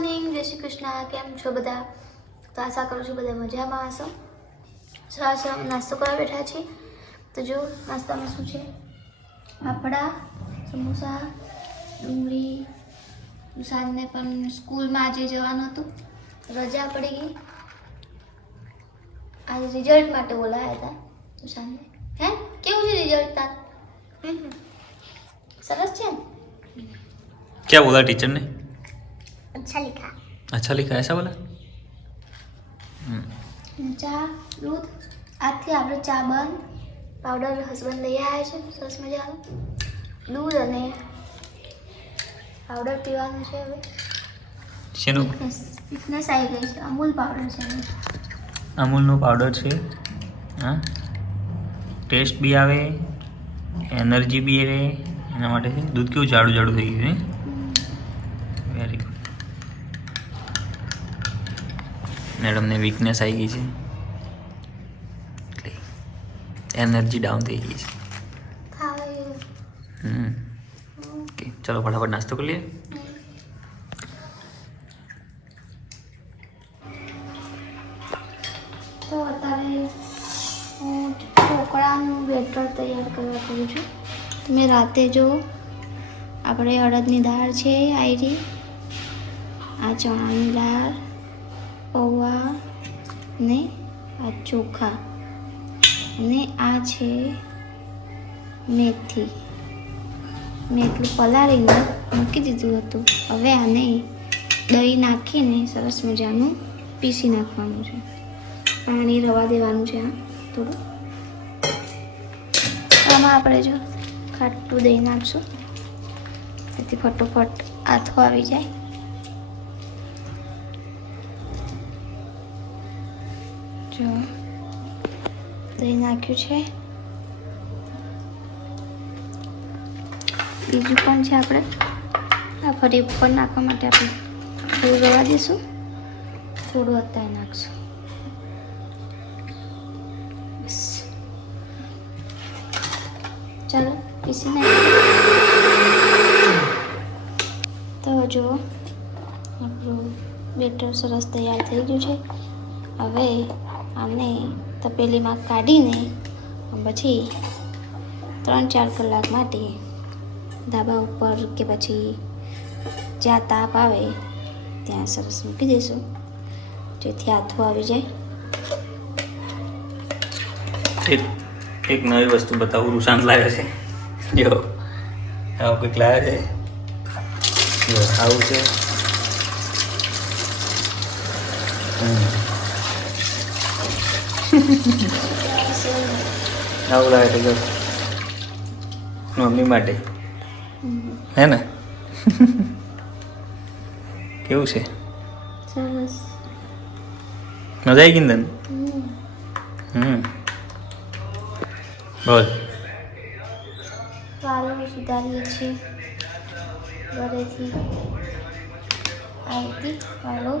Morning, જય શ્રી કૃષ્ણ. કેમ છો બધા? તો આશા કરું છું બધા મજામાં હશો. સવાર નાસ્તો કરવા બેઠા છીએ. તો જો નાસ્તામાં શું છે? પાપડા, સમોસા, ડુંગળી. સાંજને પણ સ્કૂલમાં આજે જવાનું હતું, રજા પડી ગઈ. આજે રિઝલ્ટ માટે બોલાયા હતા. તો સાંજે હે કેવું છે રિઝલ્ટ તાર? સરસ છે. क्या बोला टीचर ने? अच्छा लिखा. अच्छा लिखा ऐसा बोला? ચા દૂધ આજથી આપણે ચા બંધ. પાવડર હસબન્ડ લઈ આવ્યા છે સરસ મજાનું. દૂધ અને પાવડર પીવાનું છે હવે. શેનું? ફિટનેસ આવી ગઈ છે. અમૂલ પાવડર છે. અમૂલનો પાવડર છે. હા, ટેસ્ટ બી આવે, એનર્જી બી રહે, એના માટે છે. દૂધ કેવું જાડું જાડું થઈ ગયું છે. Very good. મેડમને વીકનેસ આવી ગઈ છે, એટલે એનર્જી ડાઉન થઈ ગઈ છે. ઓકે, ચલો ફટાફટ નાસ્તો કરી લઈએ. તો અત્યારે હું ઢોકળાનું બેટર તૈયાર કરવા કરું છું. મેં રાતે જો આપણે અડદની દાળ છે આયરી, આ ચણાની દાળ, પૌવા ને આ ચોખા અને આ છે મેથી. મેં એટલું પલાળીને મૂકી દીધું હતું. હવે આને દહીં નાખીને સરસ મજાનું પીસી નાખવાનું છે. પાણી રવા દેવાનું છે આ થોડું. આમાં આપણે જો ખાટું દહીં નાખશું, તેથી ફટોફટ આથો આવી જાય. જો દહીં નાખ્યું છે. બીજું પણ છે. આપણે આ ફરી ઉપર નાખવા માટે આપણે થોડું રવા દઈશું, થોડું અત્યારે નાખશું. બસ ચાલો પીસી નાખીએ. તો જો આપણું બેટર સરસ તૈયાર થઈ ગયું છે. હવે આને તપેલીમાં કાઢીને પછી 3-4 કલાક માટે ધાબા ઉપર કે પછી જ્યાં તાપ આવે ત્યાં સરસ મૂકી દઈશું, જેથી આથો આવી જાય. એક નવી વસ્તુ બતાવું. રૂશાંત લાવ્યો છે. જો આવું કંઈક લાવ્યો છે. જો આવું છે. આવું લાવે છે. જો મમ્મી માટે હે ને? કેવું છે? સરસ. મજા આવી ગઈ ને તને? બોલ. વાલો સુધારીએ છીએ ઘરેથી. આવી વાલો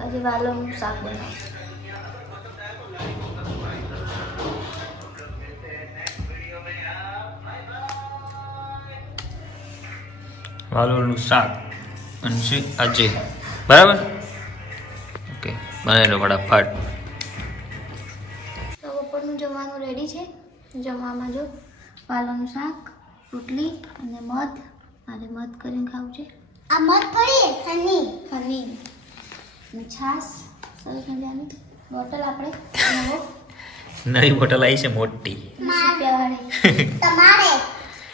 આજે વાલોનું શાક બનાવીશું. વાલોળનું શાક અને આજે બરાબર. ઓકે, બનાવી લો ફટાફટ. તો બપોરનું જમવાનું રેડી છે. જમવામાં જો વાલોનું શાક, રોટલી અને મધ. મારે મધ કરીને ખાવું છે. આ મત થોડી હની હની અને છાશ સરસ મજાની બોટલ. આપણે નવી બોટલ આવી છે મોટી. 20 રૂપિયાવાળી. તમારે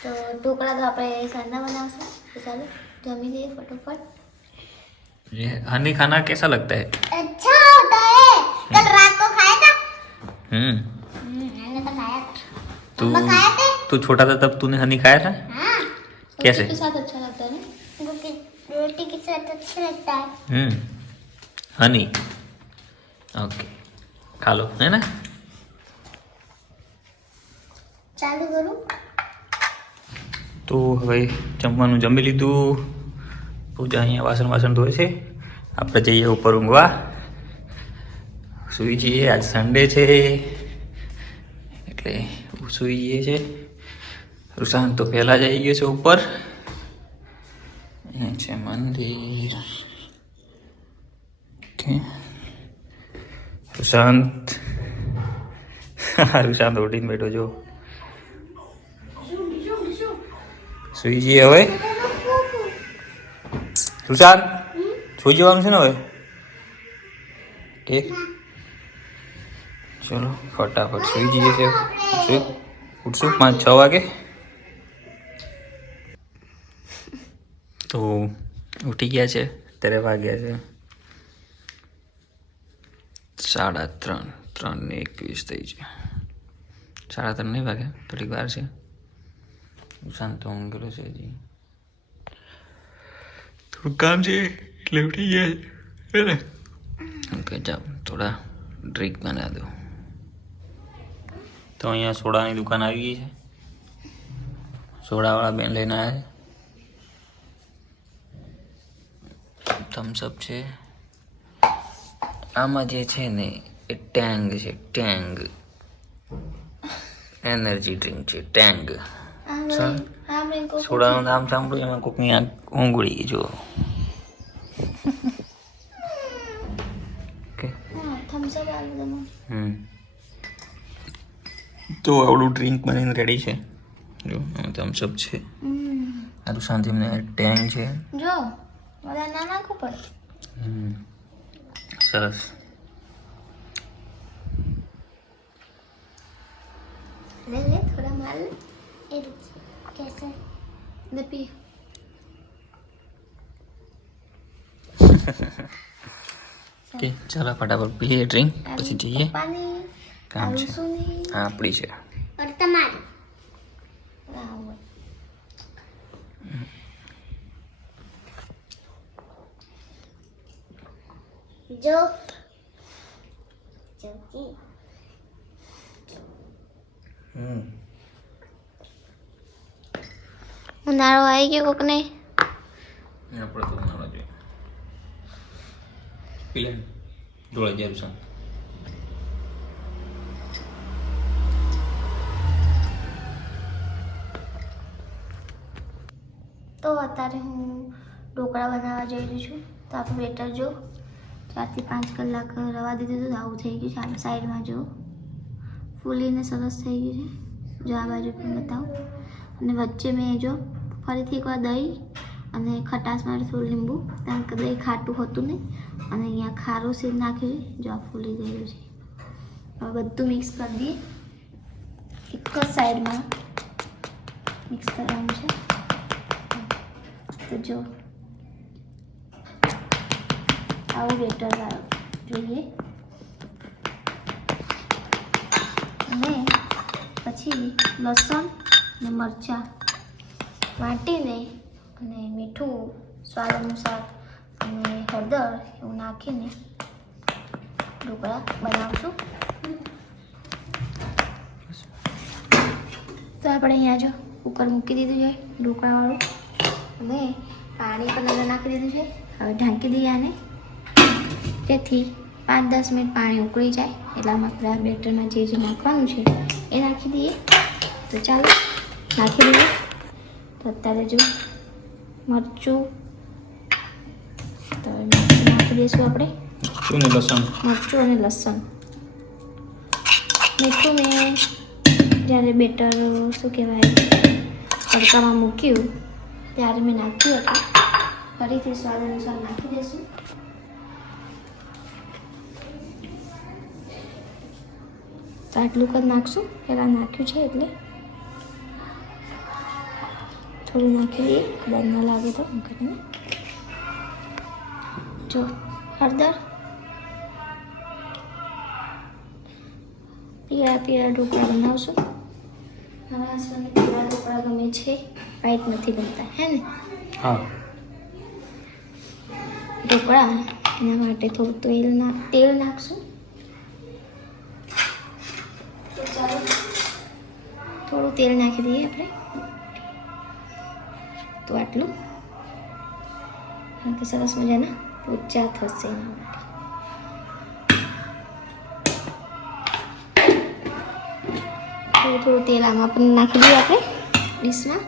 તો ઢોકળા તો આપણે સાંજના બનાવશું. तो चलो जमी लिए फटाफट. ये हनी खाना कैसा लगता है? अच्छा होता है. कल रात को खाया था. मैंने तो खाया था. तू मम्मा खाया थे. तू छोटा था तब तूने हनी खाया था? हाँ. कैसे? के साथ अच्छा लगता है ना. रोटी के साथ अच्छा लगता है. हनी ओके, खा लो है ना. चालू करूँ. તો હવે જમવાનું જમી લીધું. પૂજા અહીંયા વાસણ ધોય છે. આપણે જઈએ ઉપર ઊંઘવા. સૂઈ જઈએ. આજ સન્ડે છે એટલે સૂઈ જઈએ છે. રૂશાંત તો પહેલાં જ આવી ગયો છે ઉપર. અહીંયા છે મંદિર. ઓકે, સુશાંત સુશાંત ઉઠીને બેઠો જો. સુઈ જઈએ હવે. સુશાંત સુઈ જવાનું છે ને હવે. ઠીક, ચલો ફટાફટ સુઈ જઈએ છે. ઉઠશું 5-6 વાગે. તો ઉઠી ગયા છે. અત્યારે વાગ્યા છે 3:30. 3:21 થઈ છે. 3:30 નહીં વાગ્યા, થોડીક વાર છે. શાંત ઊંઘેલો છે હજી. થોડું કામ છે એટલે ઉઠી ગયા છે ને. ઓકે, જાઓ થોડા ડ્રિંક બના દો. તો અહીંયા સોડાની દુકાન આવી ગઈ છે. સોડાવાળા બેન લઈને આવ્યા છે. થમ્સઅપ છે. આમાં જે છે ને એ ટેંગ છે. ટેંગ એનર્જી ડ્રિંક છે. ટેંગ. સોડાનું નામ સાંભળ્યું એમાં કોકની આંખ ઊંઘળી ગઈ જો. તો આવડું ડ્રિંક બનીને રેડી છે જો. થમ્સઅપ છે. આ તો શાંતિ મને ટેંગ છે જો. બધા ના નાખવું પડે. સરસ. ले थोड़ा माल कैसे दे पी. ઓકે, ચાલો ફટાફટ પીએ ડ્રિંક પછી જઈએ. પાણી કામ છે. સુની હા, આપણી છે. और टमाटर રાવ. जो जो की ઉનાળો આવી ગયો કોકને. આપણે તો ઉનાળો જોઈએ. પી લે ડોળે જરૂર છે. તો અત્યારે હું ઢોકળા બનાવવા જઈ રહી છું. તો આપણે બેટર જો 4 થી 5 કલાક રવા દીધું હતું. આવું થઈ ગયું છે. આના સાઈડમાં જો ફૂલીને સરસ થઈ ગયું છે. જો આ બાજુ પણ બતાવું. અને વચ્ચે મેં જો ફરીથી એકવાર દહીં અને ખટાશ માટે થોડું લીંબુ, કારણ કે દહીં ખાટું હતું નહીં. અને અહીંયા ખારું સીર નાખ્યું છે. જો આ ફૂલી ગયું છે. હવે બધું મિક્સ કરી દઈએ. એક જ સાઈડમાં મિક્સ કરવાનું છે. તો જો આવું બેટર જોઈએ. અને પછી લસણ અને મરચાં વાટીને અને મીઠું સ્વાદ અનુસાર અને હળદર એવું નાખીને ઢોકળા બનાવશું. તો આપણે અહીંયા જો કુકર મૂકી દીધું છે ઢોકળાવાળું. અને પાણી પણ અંદર નાખી દીધું છે. હવે ઢાંકી દઈએ આને, જેથી 5-10 મિનિટ પાણી ઉકળી જાય. એટલામાં આપણે આ બેટરમાં જે નાખવાનું છે એ નાખી દઈએ. તો ચાલો નાખી દઈએ. તો અત્યારે જો મરચું, તો મરચું નાખી દઈશું આપણે. મરચું અને લસણ. મીઠું મેં જ્યારે બેટર શું કહેવાય તડકામાં મૂક્યું ત્યારે મેં નાખ્યું હતું. ફરીથી સ્વાદ અનુસાર નાખી દઈશું. તો આટલું જ નાખશું. પહેલાં નાખ્યું છે એટલે થોડું નાખી દઈએ. ખબર ન લાગે તો કરીને જો હળદર. પીળા ઢોકળા બનાવશું. મારા હસબન્ડને પીળા ઢોકળા ગમે છે, વ્હાઈટ નથી ગમતા, હે ને? હા. ઢોકળા એના માટે થોડું તેલ નાખશું. તો ચાલો થોડું તેલ નાખી દઈએ આપણે. તો આટલું, કારણ કે સરસ મજાના પોચા થશે એના માટે. થોડું તેલ આમાં પણ નાખી દઈએ આપણે ડીશમાં.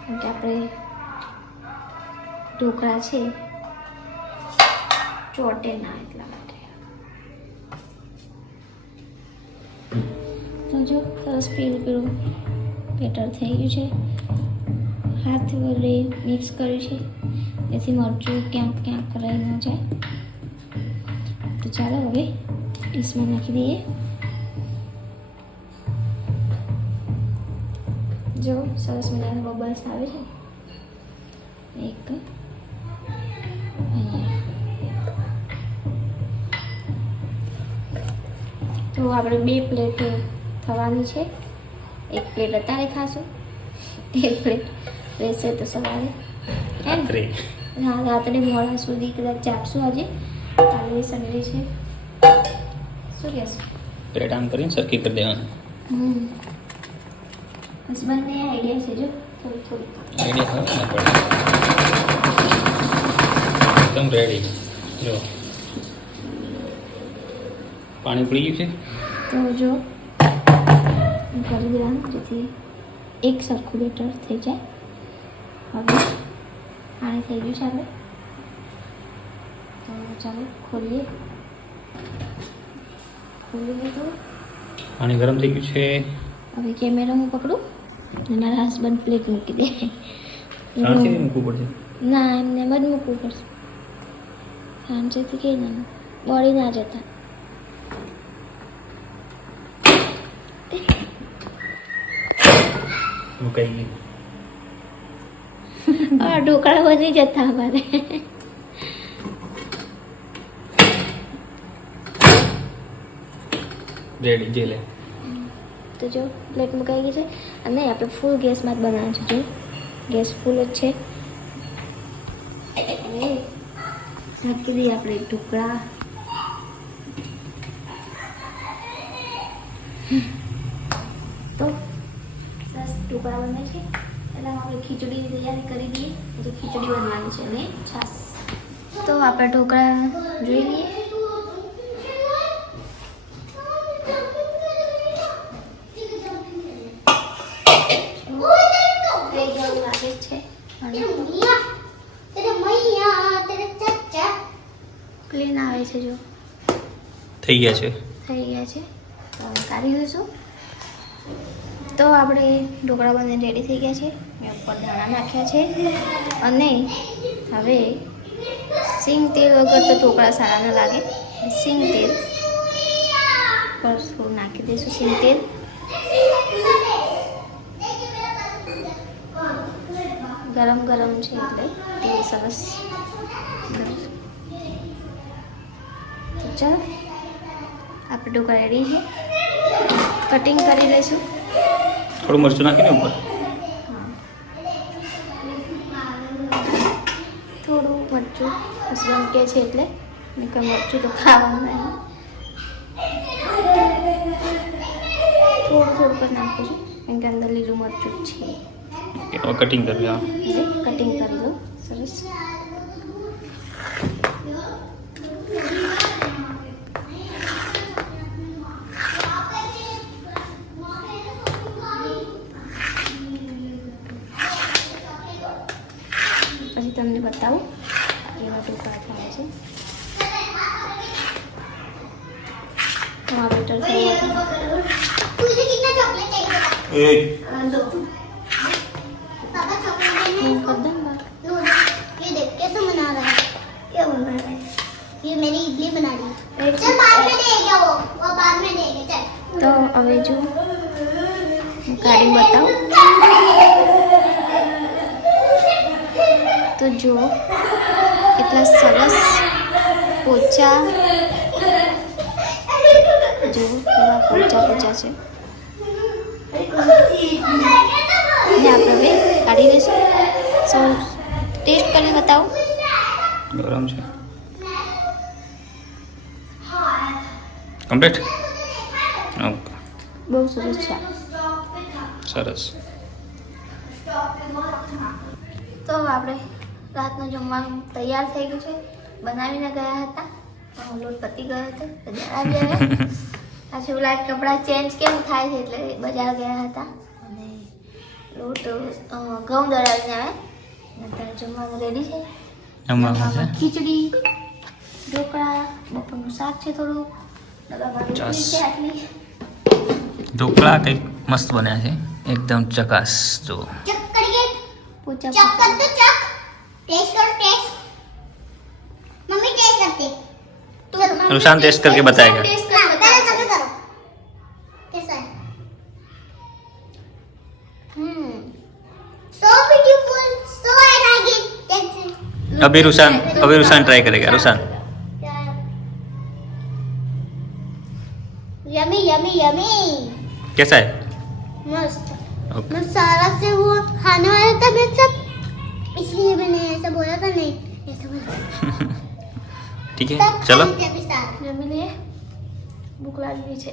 કારણ કે આપણે આપણે ઢોકળા છે ચોટે ના એટલા માટે. તો જો સરસ પીળું બેટર થઈ ગયું છે. હાથ વડે મિક્સ કર્યું છે જેથી મરચું ક્યાંક રહી ન જાય. તો ચાલો હવે ડીશમાં નાખી દઈએ. જો સરસ મજાના બબલ્સ આવે છે. એક તો આપણે 2 પ્લેટ થવાની છે. 1 પ્લેટ અત્યારે ખાશું, 1 પ્લેટ રહેશે તો સવારે રાત્રે. હા રાત્રે મોડા સુધી કદાચ ચાપશું. આજે કાલે સન્ડે છે. શું કહેશું? પ્લેટ આમ કરીને સરખી કરી દેવાની. હસબન્ડને આઈડિયા છે જો થોડી આઈડિયા ખબર ના પડે. એકદમ રેડી. જો પાણી પડી ગયું છે. તો જો કરી દેવાનું જેથી એક સરખું બેટર થઈ જાય. હવે પાણી થઈ ગયું છે આપણે. તો ચાલો ખોલીએ તો પાણી ગરમ થઈ ગયું છે. હવે કેમેરા હું પકડું અને મારા હસબન્ડ પ્લેટ મૂકી દે. શાંતિથી મૂકવું પડશે. ના એમને એમ જ મૂકવું પડશે. શાંતિથી કહી ના બળી ના જતા. મુકાઈ ગયું. ઢોકળા બની જતા અમારે. રેડી જે લે. તો જો પ્લેટ મુકાઈ ગઈ છે અને આપણે ફૂલ ગેસમાં જ બનાવવાનું છે. જો ગેસ ફૂલ જ છે. અને ઢાંકી દઈએ આપણે ઢોકળા. તો સરસ ઢોકળા બને છે. પહેલાં આપણે ખીચડીની તૈયારી કરી દઈએ. પછી ખીચડી બનવાની છે અને છાશ. તો આપણે ઢોકળા જોઈ લઈએ. ક્લીન આવે છે જો થઈ ગયા છે. તો કાઢી લઈશું. તો આપણે ઢોકળા બને રેડી થઈ ગયા છે. મેં ઉપર ધાણા નાખ્યા છે અને હવે સિંગ તેલ વગર તો ઢોકળા સારા ન લાગે. સિંગ તેલ પર થોડું નાખી દઈશું. સિંગ તેલ ગરમ છે એટલે તેલ સરસ. તો ચાલો આપણે ઢોકળા રેડી છે. કટિંગ કરી લઈશું. થોડું મરચું નાખીને ઉપર. થોડું મરચું હસબન્ડ કહે છે એટલે નહીંતર મરચું તો ખાવાનું નહીં. થોડું જ નાખું છું કેમ કે અંદર લીલું મરચું જ છે. હવે કટિંગ કરી લેવાનું. કટિંગ કરી દો સરસ. પછી તમને બતાવું કેવા ઢોકળા થાય છે. તો આ બેટર થઈ तुझे कितना चॉकलेट चाहिए? એ पापा चॉकलेट देने कर दूंगा. नो ये देख कैसे बना रहा है. क्या बना रहा है? ये मेरी इडली बना रही है. चल बाद में देगा वो बाद में देगा. चल તો હવે જો હું કાઢી બતાવું. તો જો કેટલા સરસ પોચા. જો કેવા પોચા છે. ને આપણે હવે કાઢી લઈશું. સો ટેસ્ટ કરીને બતાવું. ગરમ છે. કમ્પ્લીટ. ઓકે બહુ સરસ છે. સરસ. તો આપણે રાતનું જમવાનું તૈયાર થઈ ગયું છે. બનાવીને ગયા હતા પણ લોટ પતી ગયો હતો બજાર આવી આવ્યા. પાછું ઓલા કપડાં ચેન્જ કેમ થાય છે એટલે બજાર ગયા હતા અને લોટ ઘઉં દળાવીને આવે અને અત્યારે જમવાનું રેડી છે. જમવામાં છે ખીચડી, ઢોકળા, બપોરનું શાક છે થોડું, ડબ્બામાં રોટલી છે આટલી. ઢોકળા કંઈક મસ્ત બન્યા છે એકદમ ચકાસ. જો ચક કરીએ પોચા चक कर तो चक टेस्ट करो टेस्ट मम्मी टेस्ट करते रुशान टेस्ट करके बताएगा. टेस्ट ना करके पहले बताएगा. सभी करो कैसा है so beautiful so I like it that's it अभी रुशान ट्राई करेगा. रुशान यमी यमी यमी कैसा है? मस्त ओके. मसाला से वो खाने वाला था मैं सब इसलिए मैंने ऐसा बोला था नहीं ऐसा बोला ठीक है सब चलो. खाने थे अभी सारा જમી લઈએ, ભૂખ લાગી છે.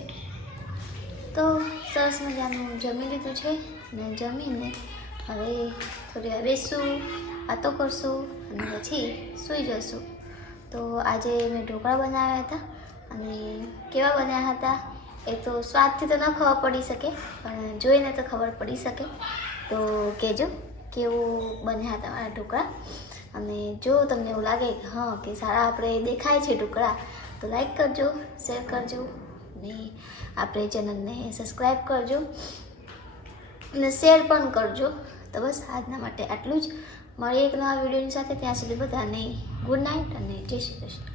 તો સરસ મજાનું જમી લીધું છે ને જમીને હવે થોડી વાર બેસશું, વાતો કરશું અને પછી સૂઈ જશું. તો આજે મેં ઢોકળા બનાવ્યા હતા અને કેવા બન્યા હતા એ તો સ્વાદથી તો ન ખબર પડી શકે પણ જોઈને તો ખબર પડી શકે. તો કહેજો કેવું બન્યા હતા મારા ઢોકળા. અને જો તમને એવું લાગે કે હા કે સારા આપણે દેખાય છે ઢોકળા તો લાઈક કરજો, શેર કરજો ને આપણે ચેનલને સબસ્ક્રાઈબ કરજો અને શેર પણ કરજો. તો બસ આજના માટે આટલું જ. મળીએ એક નવા વિડીયોની સાથે. ત્યાં સુધી બધાને ગુડ નાઇટ અને જય શ્રી કૃષ્ણ.